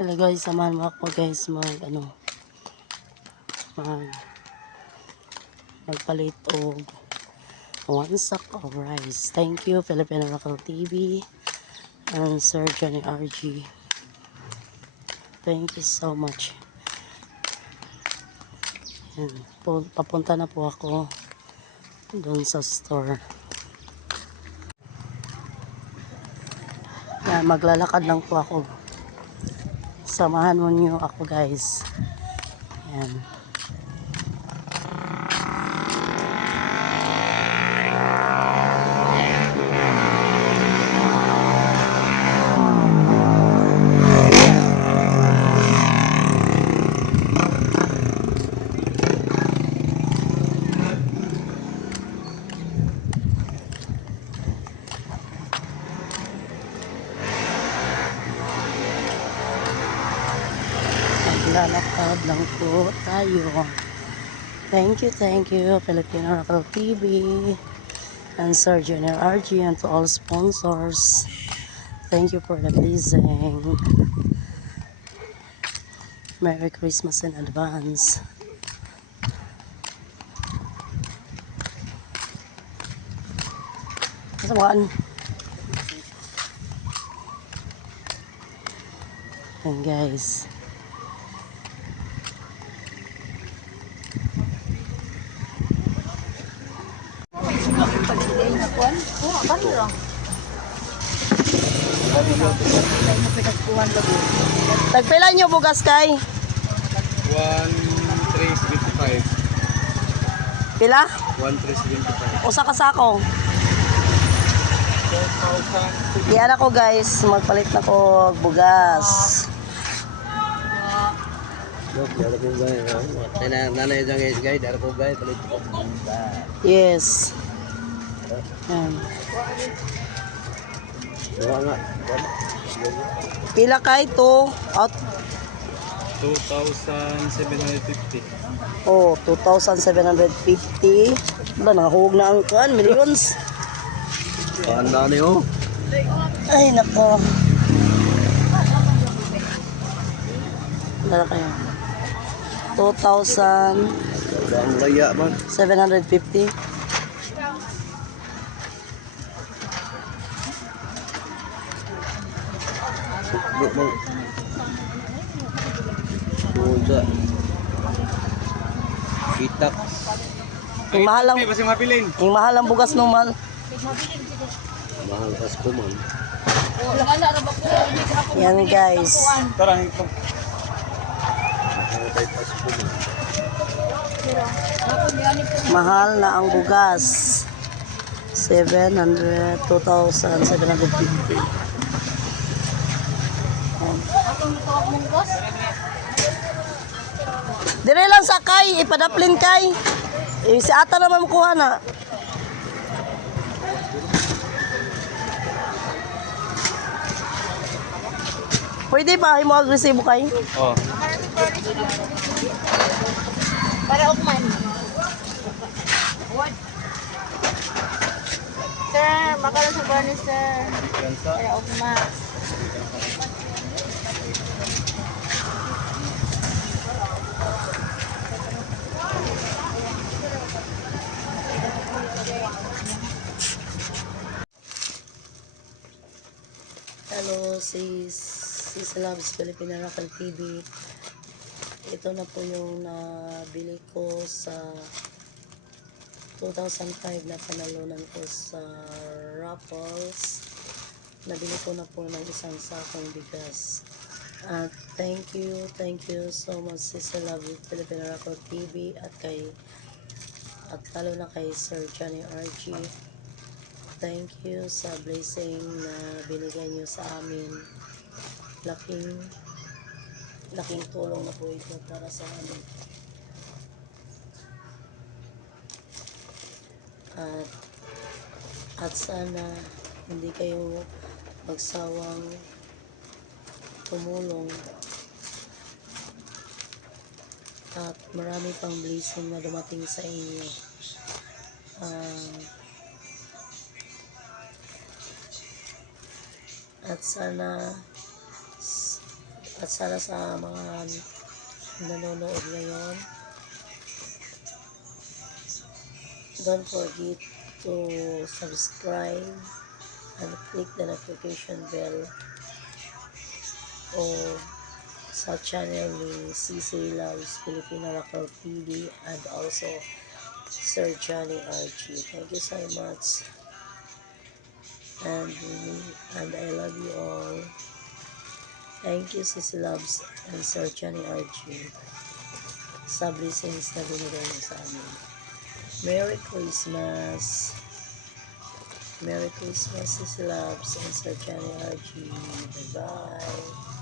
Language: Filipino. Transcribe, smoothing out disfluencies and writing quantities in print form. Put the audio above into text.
Hello guys, samahan mo ako guys magpalit og 1 sack of rice. Thank you Filipino Local TV and Sir Johnny RG. Thank you so much. Yan, papunta na po ako doon sa store. Yan, maglalakad lang po ako. Samahan mo niyo ako guys. Yan. Lalakad lang po tayo. Thank you Filipino Local TV and Sir Junior RG and to all sponsors. Thank you for the blessing. Merry Christmas in advance. Kasamaan. And guys, tagpila nyo bugas kay 1,375. pila? 1,375. Usa ka sako. Yan ako guys, magpalit na ko bugas. Yes. Yan. Pila kay to? Out 2,750. oh, 2,750. Wala, nakahug na ang kuan, millions. Paanda niyo. Ay, nako. Wala kayo. 2,750. Itak. Yung mahal ang bugas nung mahal. Mahal Pasko man. Yan guys. Tara, ito. Mahal Pasko man. Mahal na ang bugas. 2,750. Dire lang sakay, ipadaplin kay. Si ata naman kuha na. Pwede ba mo agresibo kay? Oh. Para ukman. Sir, makaroon sa bar ni sir. Para ukma. Hello, sis Loves Filipino Local TV. Ito na po yung nabili ko sa 2005 na panalunan ko sa raffles. Nabili ko na po ng isang sakong bigas. At thank you so much sis Loves Filipino Local TV at lalo na kay Sir Johnny RG. Thank you sa blessing na binigay niyo sa amin. Laking tulong na po ito para sa amin. At sana hindi kayo magsawang tumulong. At marami pang blessing na dumating sa inyo. At sana At sana sa mga nanonood ngayon, don't forget to subscribe and click the notification bell o sa channel ni CC Loves Filipino Rocker TV and also Sir Johnny RG. Thank you so much. And I love you all. Thank you, CC Loves and Sir Johnny RG, sa blessings na binigay niyo sa amin. Merry Christmas! Merry Christmas, CC Loves and Sir Johnny RG. Bye-bye!